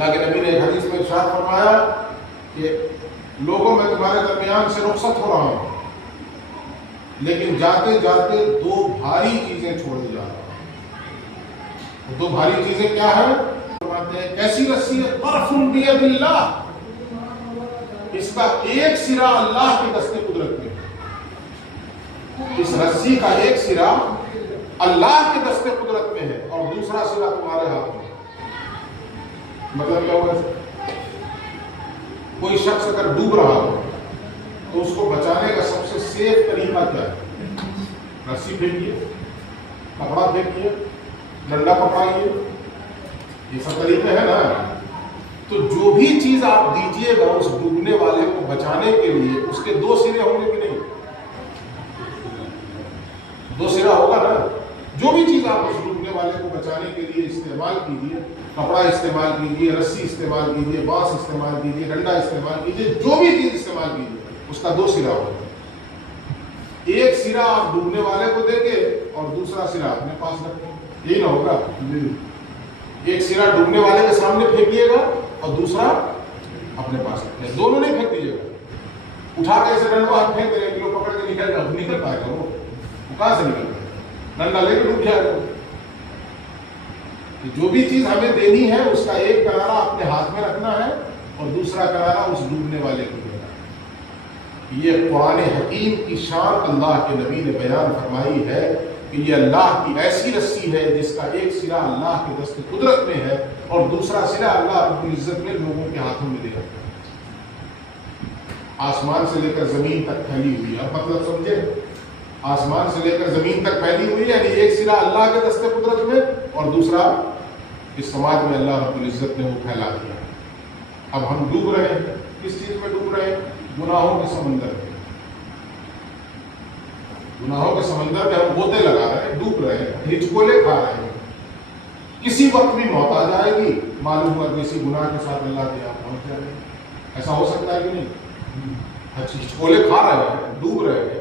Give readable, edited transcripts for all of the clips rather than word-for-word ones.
اللہ کے نبی نے ایک حدیث میں ارشاد فرمایا کہ لوگوں میں تمہارے درمیان سے رخصت ہو رہا ہوں، لیکن جاتے جاتے دو بھاری چیزیں چھوڑے جا رہا ہوں۔ دو بھاری چیزیں کیا ہیں؟ فرماتے ہیں کیسی رسی ہے؟ طرف بید اللہ، اس کا ایک سرا اللہ کی دست قدرت میں ہے، اس رسی کا ایک سرا اللہ کی دست قدرت میں ہے اور دوسرا سرا تمہارے ہاتھ میں۔ مطلب کیا ہوگا؟ کوئی شخص اگر ڈوب رہا ہو تو اس کو بچانے کا سب سے سیف طریقہ کیا ہے؟ رسی پھینکیے، کپڑا پھینکیے، ڈنڈا پکڑائیے، یہ سب طریقے ہیں نا۔ تو جو بھی چیز آپ دیجیے گا اس ڈوبنے والے کو بچانے کے لیے، اس کے دو سرے ہوں گے کہ نہیں؟ دو سرا ہوگا نا۔ جو بھی چیز آپ اس ڈوبنے والے کو بچانے کے لیے استعمال کیجیے، کپڑا استعمال کیجیے، رسی استعمال کیجیے، بانس استعمال کیجیے، ڈنڈا استعمال کیجیے، جو بھی چیز استعمال کیجیے اس کا دو سرا ہوگا۔ ایک سرا آپ ڈوبنے والے کو دیں گے اور دوسرا سرا اپنے پاس رکھیں، یہی نہ ہوگا؟ ایک سرا ڈوبنے والے کے سامنے پھینکیے گا اور دوسرا اپنے پاس رکھیں، دونوں نہیں پھینک دیجیے گا۔ اٹھا کے ایسے ڈنڈا ہاتھ پھینک دیں گے، پکڑ کے نکل پائے گا وہ کہاں سے نکل پائے گا؟ ڈنڈا لے کے ڈوب جائے گا۔ جو بھی چیز ہمیں دینی ہے اس کا ایک کنارہ اپنے ہاتھ میں رکھنا ہے اور دوسرا کنارہ اس ڈوبنے والے کو دینا ہے۔ یہ قرآن حکیم کی شان اللہ کے نبی نے بیان فرمائی ہے کہ یہ اللہ کی ایسی رسی ہے جس کا ایک سرا اللہ کے دست قدرت میں ہے اور دوسرا سرا اللہ رب العزت نے لوگوں کے ہاتھوں میں دے رکھا ہے۔ آسمان سے لے کر زمین تک پھیلی ہوئی ہے، اب مطلب سمجھے؟ آسمان سے لے کر زمین تک پھیلی ہوئی ہے، یعنی ایک سرا اللہ کے دست قدرت میں اور دوسرا اس سماج میں اللہ رب العزت نے وہ پھیلا دیا۔ اب ہم ڈوب رہے ہیں، کس چیز میں ڈوب رہے ہیں؟ گناہوں کے سمندر میں۔ گناہوں کے سمندر میں ہم غوطے لگا رہے ہیں، ڈوب رہے ہیں، ہچکولے کھا رہے ہیں۔ کسی وقت بھی موت آ جائے گی، معلوم ہوا کسی گناہ کے ساتھ اللہ کے یہاں پہنچ جائے گا۔ ایسا ہو سکتا ہے کہ نہیں؟ ہچکولے کھا رہے ہیں، ڈوب رہے ہیں،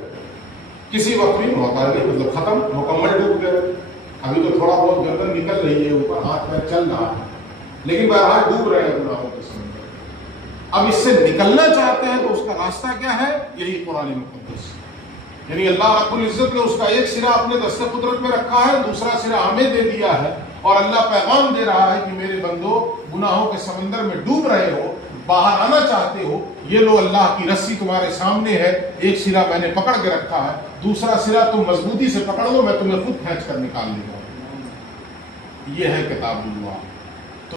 کسی وقت بھی موت آ گئی، مطلب ختم، مکمل ڈوب گئے۔ ابھی تو تھوڑا بہت گردن نکل رہی ہے، اوپر ہاتھ پیر چل رہا ہے، لیکن بہرحال ڈوب رہے ہیں گناہوں کے سمندر۔ اب اس سے نکلنا چاہتے ہیں تو اس کا راستہ کیا ہے؟ یہی قرآن مقدس، یعنی اللہ رب العزت نے اس کا ایک سرا اپنے دست قدرت میں رکھا ہے، دوسرا سرا ہمیں دے دیا ہے، اور اللہ پیغام دے رہا ہے کہ میرے بندو گناہوں کے سمندر میں ڈوب رہے ہو، باہر آنا چاہتے ہو، یہ لو اللہ کی رسی تمہارے سامنے ہے، ایک سرا میں نے پکڑ کے رکھا ہے، دوسرا سرا تم مضبوطی سے پکڑ لو، میں تمہیں خود کھینچ کر نکال لوں گا۔ یہ ہے کتاب اللہ۔